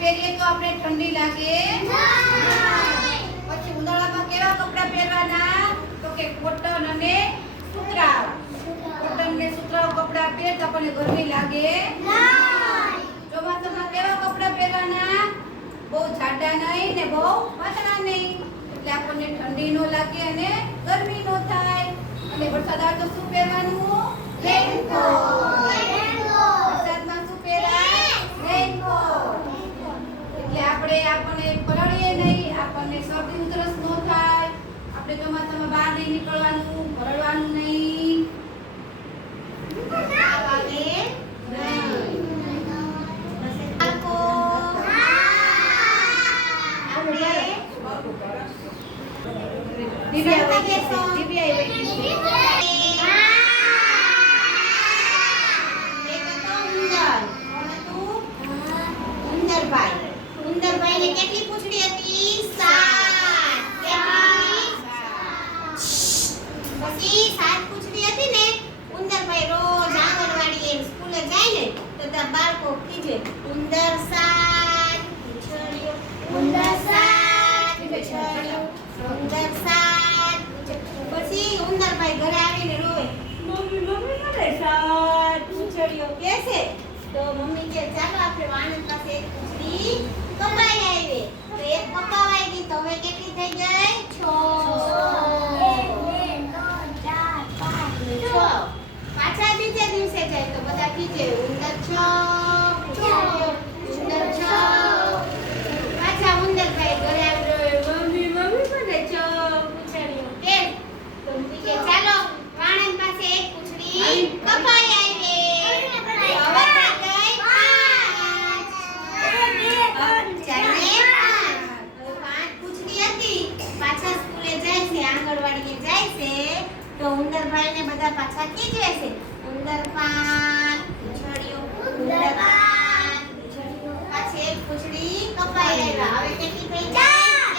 પહેરીએ તો આપણે ઠંડી લાગે? પછી ઉનાળામાં કેવા કપડાં પહેરવાના? તો કે કોટન અને સુતરાવ કોટન ને સુતરાઉ કપડાં પહેર તો આપણને ગરમી લાગે. ચોમાસામાં કેવા કપડાં પહેરવાના? બહુ જાડા નહીં ને બહુ પાતળા નહીં. એટલે આપણને ઠંડી ન લાગે અને ગરમી ન થાય. અને વરસાદ આવે તો શું પહેરવાનું? એટલે આપણે આપણને પલળીએ નહીં આપણને શરદી ઉધરસ ન થાય. આપણે ચોમાસામાં બહાર નહીં નીકળવાનું પલળવાનું નહીં. તાવ આવે નહીં. બાળકો, કેટલી પૂંછડી હતી? સાત. પછી સાત પૂંછડી હતી ને, ઉંદરભાઈ રોજ આંગણવાડીએ સ્કૂલે જાય ને, તો ત્યાં બાળકો કીજે ઉંદર સાત ઉંદર સાત ઉંદર સાત પછી ઉંદરભાઈ ઘરે આવીને રોવે, મમ્મી મમ્મી મને સાત પૂંછડીઓ. કે છે? તો મમ્મી કે, ચાલો, આપણે વાણંદ પાસે એક પૂંછડી આવી તો એક તો હવે કેટલી થઈ ગઈ છ. પાછા બીજા દિવસે જાય તો બધા કીધે ઉંદર છ પૂંછડીઓ, ઉંદર છ પાછા ઉંદરભાઈ ઘરે આવી રહ્યો મમ્મી મમ્મી મને છ પૂંછડીઓ કે તો મમ્મી કે ચાલો વાણંદ પાસે એક પૂંછડી કપાઈ આવી તો હવે થઈ ગઈ પાંચ. ચાલે પાંચ. હવે પાંચ પૂંછડી હતી પાછા સ્કૂલે જાય છે આંગણવાડીએ જાય છે તો ઉંદરભાઈને બધા પાછા ખીજવે છે? ઉંદર પાંચ પૂંછડીઓ ઉંદર પાંચ પૂંછડીઓ પાછી એક પૂછડી કપાઈ આવ્યા હવે કેટલી થઈ ચાર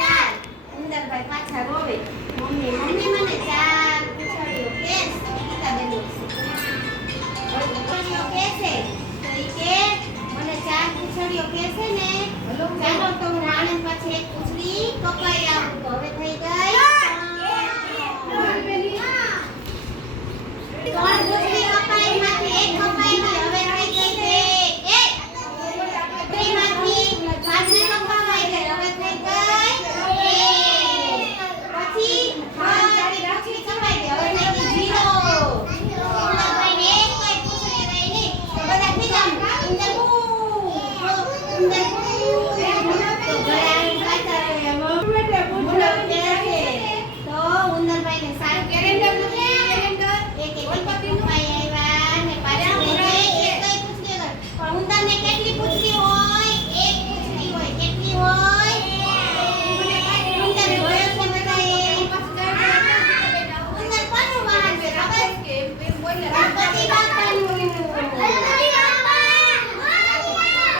ચાર. ઉંદરભાઈ પાછા રોવે. મમ્મી મમ્મી મને ચાર પૂછડીઓ કે ગીતાબેન પૂછડીઓ કે છે તો એ કે, મને ચાર પૂછડીઓ કે છે ને? ચાલો તો હું આણંદ પાસે એક પૂછડી કપાઈ આવું. તો હવે થઈ ગઈ. Yang.